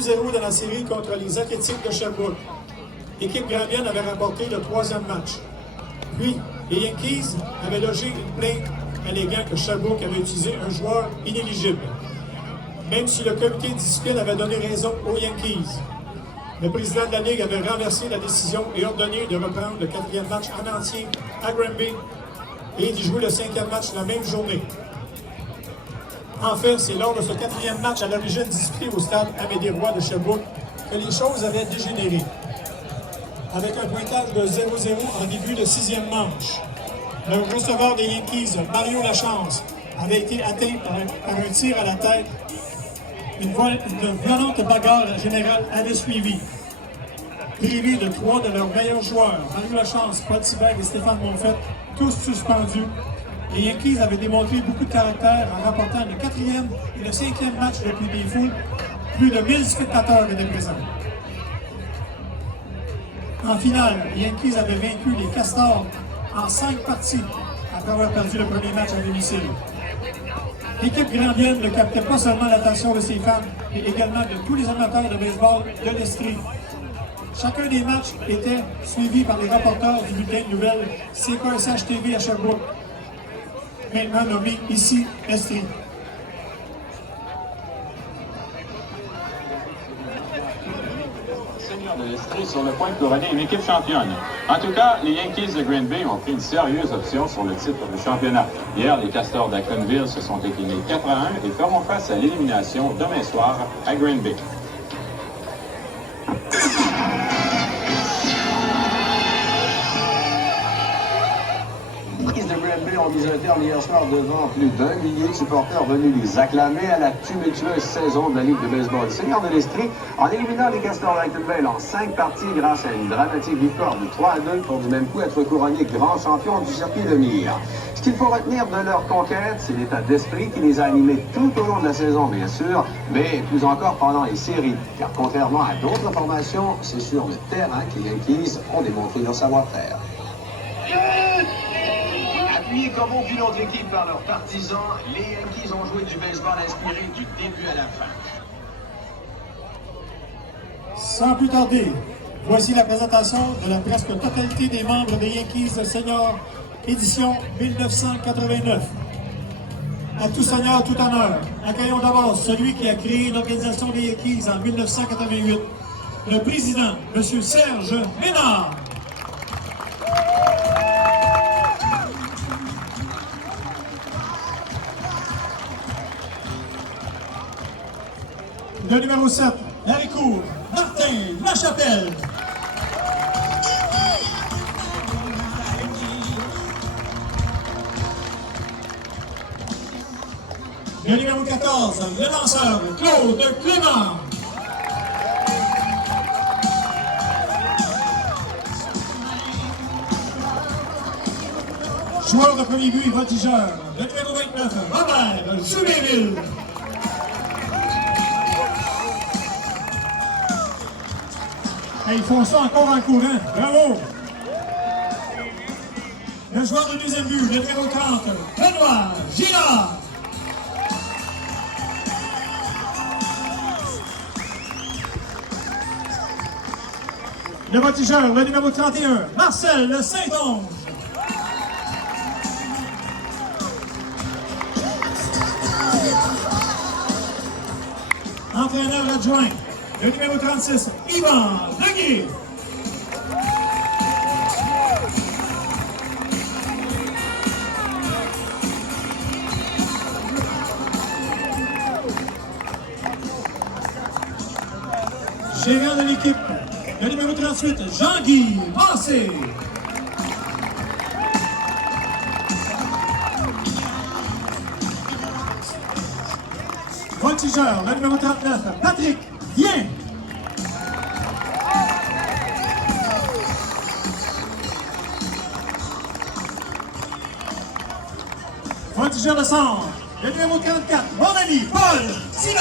2-0 dans la série contre les Athlétiques de Sherbrooke. L'équipe Grambienne avait remporté le 3e match. Puis, les Yankees avaient logé une plainte alléguant que Sherbrooke avait utilisé un joueur inéligible, même si le comité de discipline avait donné raison aux Yankees. Le président de la Ligue avait renversé la décision et ordonné de reprendre le 4e match en entier à Granby et d'y jouer le 5e match la même journée. En fait, c'est lors de ce 4e match à l'origine disputé au stade Amédée-Roy de Sherbrooke que les choses avaient dégénéré. Avec un pointage de 0-0 en début de 6e manche, le receveur des Yankees, Mario Lachance, avait été atteint par un tir à la tête. Une violente bagarre générale avait suivi. Privés de 3 de leurs meilleurs joueurs, Mario Lachance, Paul Thibert et Stéphane Monfette, tous suspendus, les Yankees avaient démontré beaucoup de caractère en remportant le 4e et le 5e match depuis des foules. Plus de 1000 spectateurs étaient présents. En finale, les Yankees avaient vaincu les Castors en 5 parties après avoir perdu le premier match à domicile. L'équipe grandienne ne captait pas seulement l'attention de ses fans, mais également de tous les amateurs de baseball de l'Estrie. Chacun des matchs était suivi par les rapporteurs du bulletin de nouvelles CKSH TV à Sherbrooke, maintenant nommé ici Estrie. De l'Estrie sur le point de couronner une équipe championne. En tout cas, les Yankees de Green Bay ont pris une sérieuse option sur le titre du championnat. Hier, les Castors d'Actonville se sont inclinés 4-1 et feront face à l'élimination demain soir à Green Bay. Ont mis un terme hier soir devant plus d'1 millier de supporters venus les acclamer à la tumultueuse saison de la Ligue de baseball senior de l'Estrie en éliminant les Castors d'Actonville en 5 parties grâce à une dramatique victoire de 3-2 pour du même coup être couronné grand champion du circuit de Mire. Ce qu'il faut retenir de leur conquête, c'est l'état d'esprit qui les a animés tout au long de la saison, bien sûr, mais plus encore pendant les séries. Car contrairement à d'autres formations, c'est sur le terrain que les Yankees ont démontré leur savoir-faire. Appuyés comme aucune autre équipe par leurs partisans, les Yankees ont joué du baseball inspiré du début à la fin. Sans plus tarder, voici la présentation de la presque totalité des membres des Yankees Senior édition 1989. À tout seigneur, tout honneur, accueillons d'abord celui qui a créé l'organisation des Yankees en 1988, le président, M. Serge Ménard. Le numéro 7, Héricourt, Martin Lachapelle. Le numéro 14, le lanceur, Claude Clément. Joueur de premier but et voltigeur, le numéro 29, Robert Juméville. Ils font ça encore en courant. Bravo! Le joueur de deuxième but, le numéro 30, Benoît Girard. Le voltigeur, le numéro 31, Marcel Saint-Onge. Entraîneur adjoint, le numéro 36, Yvan Leguy. Gérant de l'équipe, le numéro 38, Jean-Guy Massé. Voltigeur, le numéro 39, Patrick Viens. Voltigeur de centre, le numéro 44, mon ami Paul Siller.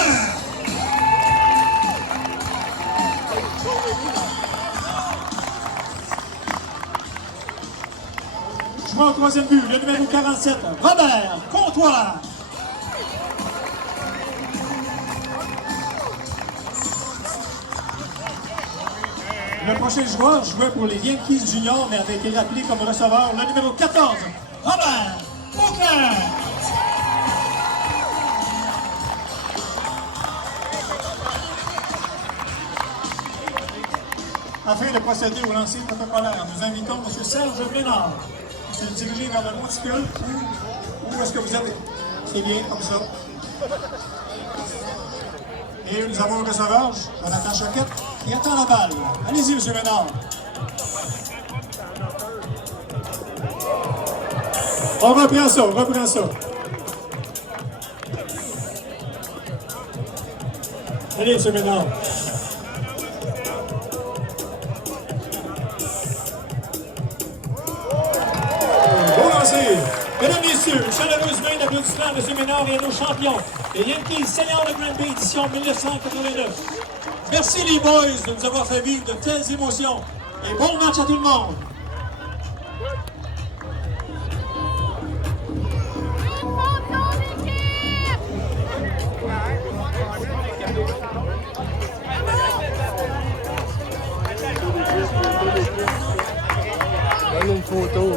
Joueur au troisième but, le numéro 47, Robert Comtois. Le prochain joueur jouait pour les Yankees Juniors, mais avait été rappelé comme receveur, le numéro 14, Robert Bouquet. Afin de procéder au lancer protocolaire, nous invitons M. Serge Ménard. Se diriger vers le monticule. Où est-ce que vous êtes? C'est bien, comme ça. Et nous avons un receveur, Jonathan Choquette, qui attend la balle. Allez-y, M. Ménard. On reprend ça, on reprend ça. Allez, M. Ménard. Mesdames, Messieurs, une chaleureuse main d'applaudissements à M. Ménard et à nos champions, les Yankees seniors de Granby, édition 1989. Merci les boys de nous avoir fait vivre de telles émotions et bon match à tout le monde. Donne une photo.